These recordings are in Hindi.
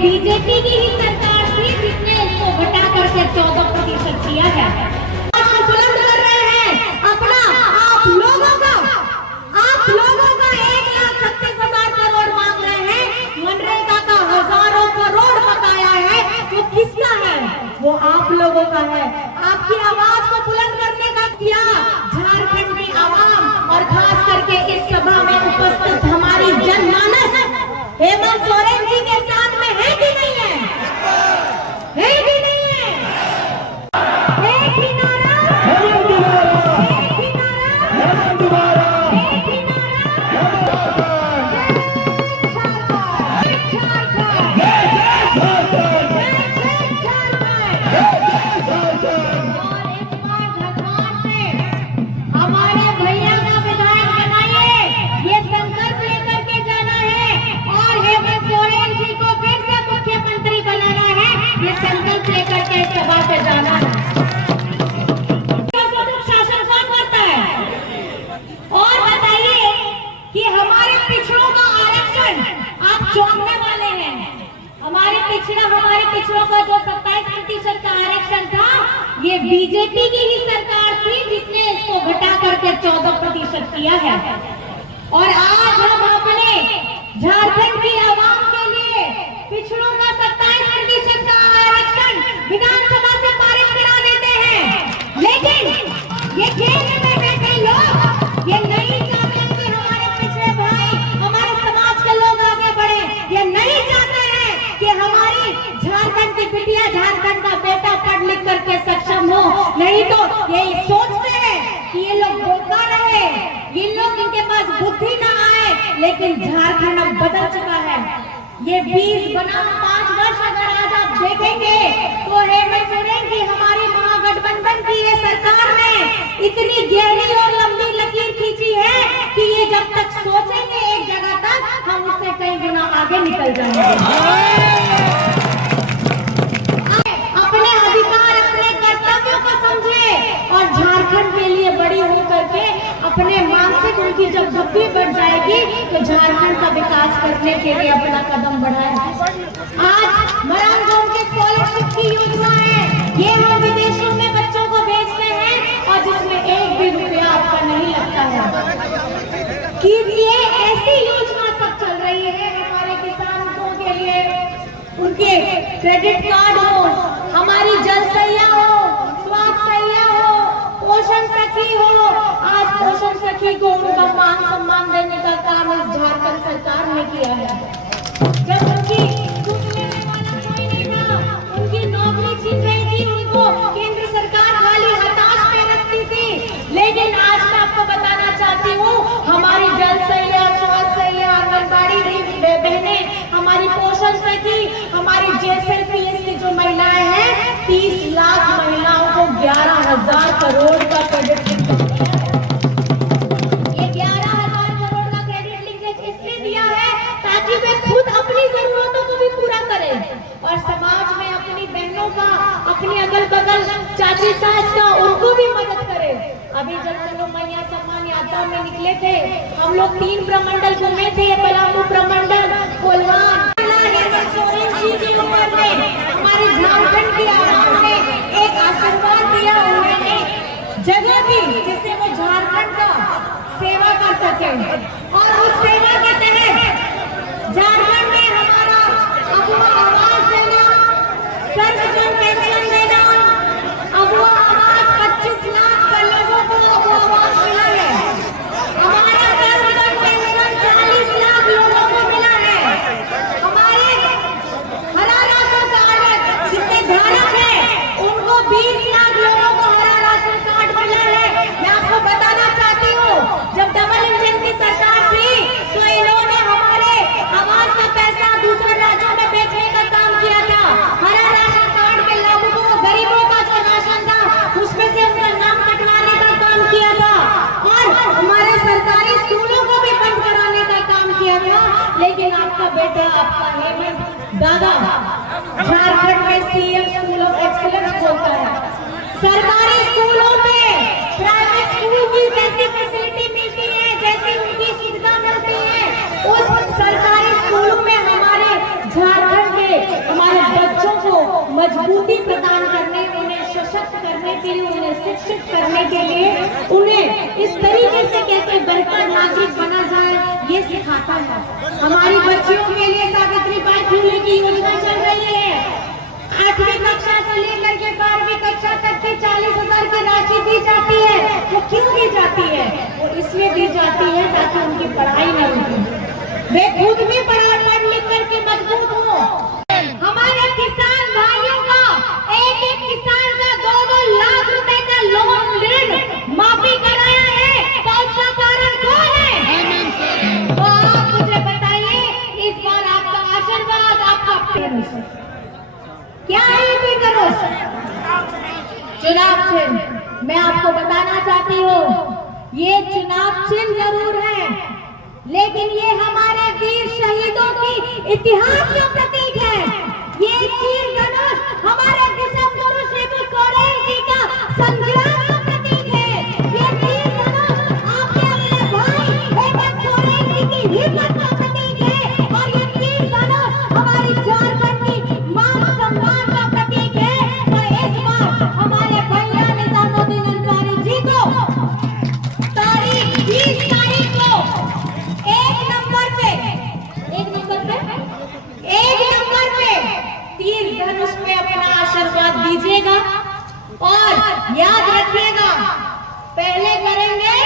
बीजेपी की ही सरकार थी जिसने इसको घटा करके 14% किया है। बुलंद कर रहे हैं अपना आप लोगों का 1,36,000 करोड़ मांग रहे हैं। मनरेगा का हजारों करोड़ बकाया है, वो किसका है? वो आप लोगों का है। आपकी आवाज को बुलंद करने का किया झारखंड में आवाम और खास करके इस सभा में उपस्थित हमारी जनमानस हेमंत सोरेन जी के साथ में है कि नहीं है? है कि नहीं है? एक ही नारा, एक ही नारा, एक ही नारा, एक ही नारा। हमारे भैया का विधायक बनाइए, ये संकल्प लेकर के जाना है और हेमंत सोरेन जी को फिर से मुख्यमंत्री बनाना है, ये संकल्प लेकर के सभा पे जाना है। शासन कौन करता है? और बताइए कि हमारे पिछड़ों का आरक्षण आप चौंकने वाले हैं। हमारे पिछड़ों का जो 27% का आरक्षण था, ये बीजेपी की ही सरकार थी जिसने इसको घटा करके 14% किया है। और आज हम अपने झारखंड की आवाम के लिए पिछड़ों का 27% का आरक्षण विधानसभा से पारित करा देते हैं। लेकिन ये केंद्र में बैठे लोग ये नहीं चाहते कि हमारे पिछड़े भाई, हमारे समाज के लोग आगे बढ़े। ये नहीं चाहते हैं कि हमारी झारखंड की बिटिया, झारखंड का बेटा पढ़ लिख करके सक्षम हो। नहीं तो ये सोचते हैं कि ये लोग बोलता रहे, ये लोग इनके पास बुद्धि ना आए। लेकिन झारखंड अब बदल चुका है। ये 20 बनाम 5 वर्ष अगर आज आप देखेंगे तो हेमंत सोरेन की हमारी महागठबंधन की ये सरकार ने इतनी गहरी और लंबी लकीर खींची है कि ये जब तक सोचेंगे एक जगह तक, हम उससे कई गुना आगे निकल जाएंगे। अपने अधिकार, अपने कर्तव्यों को समझे और झारखंड के लिए बड़ी होकर के अपने मानसिक उनकी जब बुद्धि बढ़ जाएगी तो झारखंड का विकास करने के लिए अपना कदम बढ़ाए। आज मरान जोन के स्कॉलरशिप की योजना है, ये हम विदेशों में बच्चों को भेजते हैं और जिसमें एक भी रुपया आपका नहीं लगता है। कि ये ऐसी योजना सब चल रही है हमारे किसानों के लिए, उनके क्रेडिट कार्ड हो, हमारी जल सैया हो, स्वास्थ्य सैया हो, पोषण सखी हो। आज पोषण सखी को उनका मान सम्मान देने का काम इस झारखंड सरकार ने किया है। जब उनकी उनकी नौकरी छीन रही थी, उनको केंद्र सरकार खाली हताश में रखती थी। लेकिन आज मैं आपको बताना चाहती हूँ, हमारी जल सैया, स्वास्थ्य सैया, आंगनबाड़ी बहनें, हमारी पोषण सखी, हमारी JSLPS की जो महिलाएं हैं, 30 लाख महिलाओं को 11,000 करोड़ का क्रेडिट लिंकेज। ये 11,000 करोड़ का क्रेडिट लिंकेज इसलिए दिया है ताकि वे खुद अपनी जरूरतों को भी पूरा करें और समाज में अपनी बहनों का, अपनी अगल बगल चाची सास का, उनको भी मदद करें। अभी जब हम लोग मैया सम्मान यात्रा में निकले थे, हम लोग 3 प्रमंडल घूमे थे, पलामू प्रमंडल, कोल्हान। सोरेन जी की उम्र में हमारे झारखंड की आवाम ने एक आशीर्वाद दिया, उन्होंने जगह दी जिससे वो झारखंड का सेवा कर सके। और उस सेवा के तहत झारखंड में हमारा अबुआ आवास देना, सर्वजन पेंशन देना, अबुआ आवास 25 लाख का लोगों को अबुआ आवास मिला है। हमारा सर्वजन पेंशन 40 लाख लोगों को मिला है। हमारे हरा राशन कार्ड जितने धारक है उनको 20 लाख लोगों को हरा राशन कार्ड मिला है। मैं आपको बताना चाहती हूँ, जब डबल इंजन की सरकार थी तो इन्होंने हमारे आवास का पैसा दूसरे राज्यों में बेचने का काम किया था। हरा राशन कार्ड के लाभुकों को, गरीबों का जो राशन था उसमें से उनका नाम कटवाने का काम किया था और हमारे सरकारी स्कूलों को भी बंद कराने का काम किया था। लेकिन आपका बेटा, आपका हेमंत दादा झारखंड में CM स्कूल ऑफ एक्सीलेंस बोलता है। सरकारी स्कूलों में प्राइवेट स्कूल की जैसी फैसिलिटी मिलती है, जैसी उनकी सुविधा मिलती है, उस सरकारी स्कूलों में हमारे झारखंड के मजबूती प्रदान करने, उन्हें सशक्त करने के लिए, उन्हें शिक्षित करने के लिए, उन्हें इस तरीके से कैसे बेहतर नागरिक बना जाए ये सिखाता है। हमारी बच्चियों के लिए सावित्रीबाई फुले की योजना चल रही है। 8वीं कक्षा से लेकर के 12वीं कक्षा तक की 40,000 की राशि दी जाती है। वो क्यों दी जाती है? वो इसलिए दी जाती है ताकि उनकी पढ़ाई न रुके, वे खुद भी पढ़ लिख करके मजबूत हो। हमारे किसान भाइयों का एक किसान का 2-2 लाख रुपए का लोन ऋण माफी कराया है, तो उसका कारण कौन है? तो आप मुझे बताइए, इस बार आपका आशीर्वाद, आपका क्या है? ये धनुष चुनाव चिन्ह। मैं आपको बताना चाहती हूँ, ये चुनाव चिन्ह जरूर है, लेकिन ये हमारे वीर शहीदों की इतिहास का प्रतीक है। ये तीर धनुष हमारे दिसंबर शिबू सोरेन जी का संग्राम का प्रतीक है। ये तीर धनुष आपके अपने भाई हेमंत सोरेन जी की हिम्मत का प्रतीक है। और ये तीर धनुष हमारी झारखंड की मान सम्मान का प्रतीक है। तो इस बार हमारे भैया निजामुद्दीन अंसारी जी को तारीख 20 तारीख को एक नंबर पे तीर धनुष पे अपना आशीर्वाद दीजिएगा। और याद रखिएगा, पहले करेंगे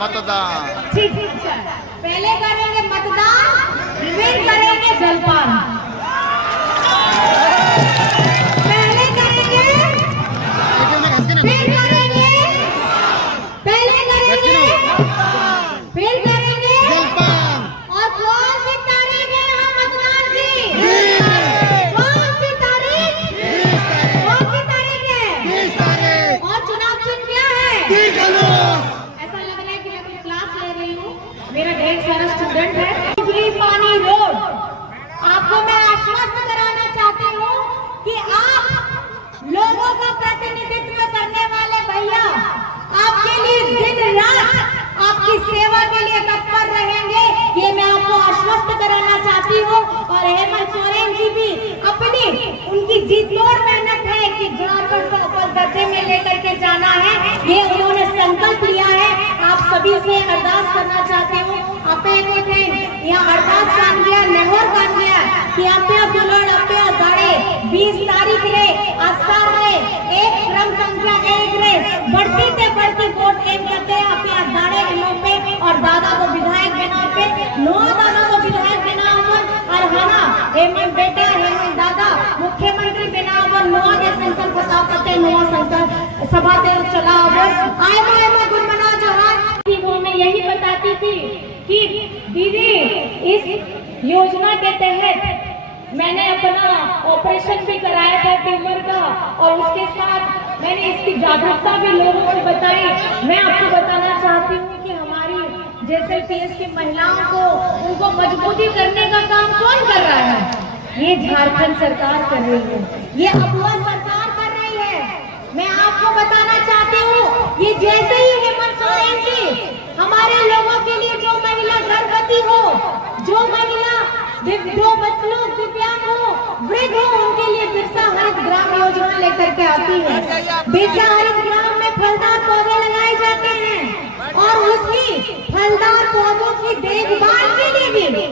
मतदान। ठीक, पहले करेंगे मतदान, फिर करेंगे जलपान। पहले करेंगे, फिर करेंगे, पहले करेंगे, फिर करेंगे जलपान। और कौन सी तारीख है यहाँ मतदान की? कौन सी तारीख? 20 तारीख है। और चुनाव चिन्ह क्या है? ऐसा लग रहा है कि मैं कोई क्लास ले रही हूँ, मेरा ढेर सारा स्टूडेंट है। बिजली पानी रोड, आपको मैं आश्वस्त कराना चाहती हूँ कि आप लोगों का प्रतिनिधित्व करने वाले भैया आपके लिए दिन रात आपकी सेवा के लिए तत्पर रहेंगे, ये मैं आपको आश्वस्त कराना चाहती हूँ। और हेमंत सोरेन जी भी अपनी उनकी जीतोड़ मेहनत है कि झारखंड को अव्वल दर्जे में लेकर के जाना है, ये उन्होंने संकल्प लिया है। आप सभी से अरदास करना चाहती हूँ, आपे यहाँ अरदास कर दिया, नेहर कर दिया कि आपे दुलड़ आपे गाड़े 20 तारीख रे आसार रे एक क्रम संख्या 1 रे बढ़ती ते बढ़ती वोट एम करते आपे गाड़े पे और दादा को विधायक बनाओ पे, नो दादा को विधायक बनाओ और हना हेमंत बेटा हेमंत दादा मुख्यमंत्री बनाओ और नो के संकल्प बताओ करते नो संकल्प सभा ते चलाओ आए में गुण बना जहां थी। वो मैं यही बताती थी कि दीदी इस योजना के तहत मैंने अपना ऑपरेशन भी कराया था ट्यूमर का, और उसके साथ मैंने इसकी जागरूकता भी लोगों को बताई। मैं आपको बताना चाहती हूँ कि हमारी जैसे पीएस की महिलाओं को उनको मजबूती करने का काम कौन कर रहा है? ये झारखंड सरकार कर रही है, ये अबुआ सरकार कर रही है। मैं आपको बताना चाहती हूँ, ये जैसे ही हेमंत सोरेन जी हमारे लोगों के लिए, जो महिला गर्भवती हो, जो महिला जो बच्चों दिव्यांग हो, वृद्ध हो, उनके लिए बिरसा हरित ग्राम योजना लेकर के आती है। बिरसा हरित ग्राम में फलदार पौधे लगाए जाते हैं और उसकी फलदार पौधों की देखभाल के लिए भी,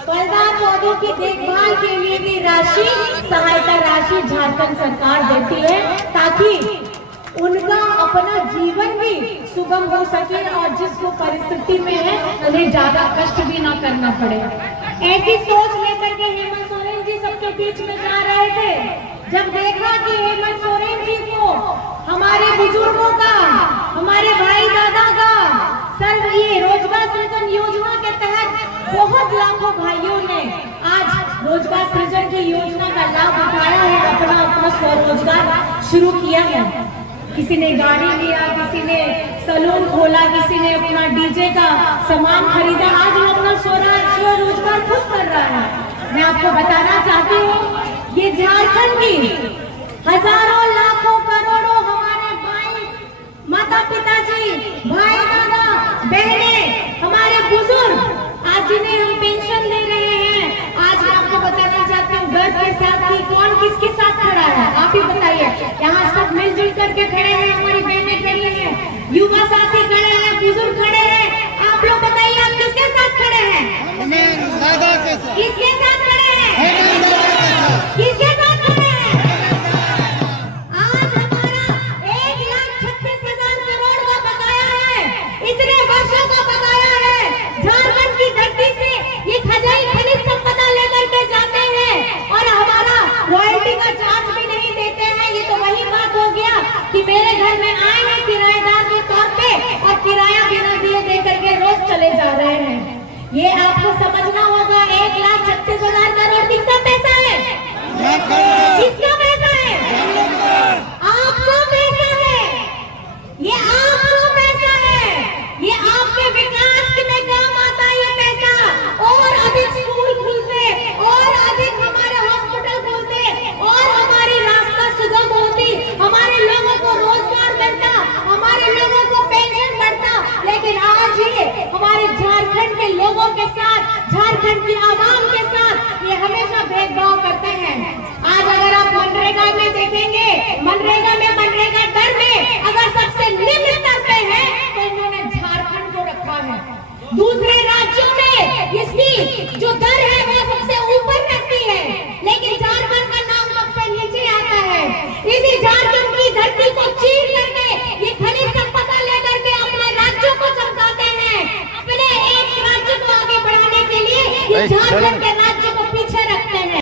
फलदार पौधों की देखभाल के लिए भी राशि, सहायता राशि झारखंड सरकार देती है, ताकि उनका अपना जीवन भी सुगम हो सके और जिसको परिस्थिति में है उन्हें ज्यादा कष्ट भी ना करना पड़े। ऐसी सोच लेकर के हेमंत सोरेन जी सबके बीच में जा रहे थे। जब देखा कि हेमंत सोरेन जी को हमारे बुजुर्गों का, हमारे भाई दादा का सर ये रोजगार सृजन योजना के तहत बहुत लाखों भाइयों ने आज रोजगार सृजन की योजना का लाभ उठाया है, अपना स्वरोजगार शुरू किया है। किसी ने गाड़ी लिया, किसी ने सलून खोला, किसी ने अपना डीजे का सामान खरीदा, आज वो अपना स्वरोजगार खुद कर रहा है। मैं आपको बताना चाहती हूँ, ये झारखंड की हजारों लाखों करोड़ों हमारे भाई माता पिता जी, भाई दादा बहने, हमारे बुजुर्ग आज जिन्हें हम पेंशन दे रहे हैं, आज मैं आपको बताना चाहती हूँ घर करके खड़े हैं, हमारी बहनें खड़ी हैं, युवा साथी खड़े हैं, बुजुर्ग खड़े हैं। आप लोग बताइए आप किसके साथ खड़े हैं? किसके साथ खड़े हैं? किसके साथ खड़े हैं? आज हमारा 1,36,000 करोड़ का बकाया है, इतने वर्षों का बकाया है। झारखंड की धरती से ये खनिज संपदा लेकर के जाते हैं और हमारा रॉयल्टी का चार्ज भी नहीं देते हैं। ये तो वही बात हो गया कि मेरे घर में आए हैं किराएदार के तौर पे और किराया बिना दिए दे करके रोज चले जा रहे हैं। ये आपको समझना होगा। 1,36,000 करोड़ किसका पैसा है? किसका पैसा है? आपका पैसा है। ये आपका पैसा है। ये आपके विकास में काम आता है ये पैसा। और अधिक स्कूल खुलते और अधिक हमारे हॉस्पिटल खुलते और हमारी रास्ता सुगम होती, हमारे लोगों को रोजगार मिलता, हमारे लोगों को पेंशन बढ़ता। लेकिन आज ये हमारे झारखंड के लोगों के साथ, झारखंड की आवाम के साथ ये हमेशा भेदभाव करते हैं। आज अगर आप मनरेगा में देखेंगे, मनरेगा दर में अगर सबसे निम्न स्तर पे है तो इन्होंने झारखंड को रखा है। दूसरे राज्यों में इसकी जो दर है वो सबसे ऊपर रहती है, लेकिन झारखंड का नाम सबसे नीचे आता है। इसी झारखंड की धरती को चीर करके ये खनिज संपदा लेकर के अपने राज्यों को चमकाते हैं। अपने एक राज्य को आगे बढ़ाने के लिए ये झारखंड के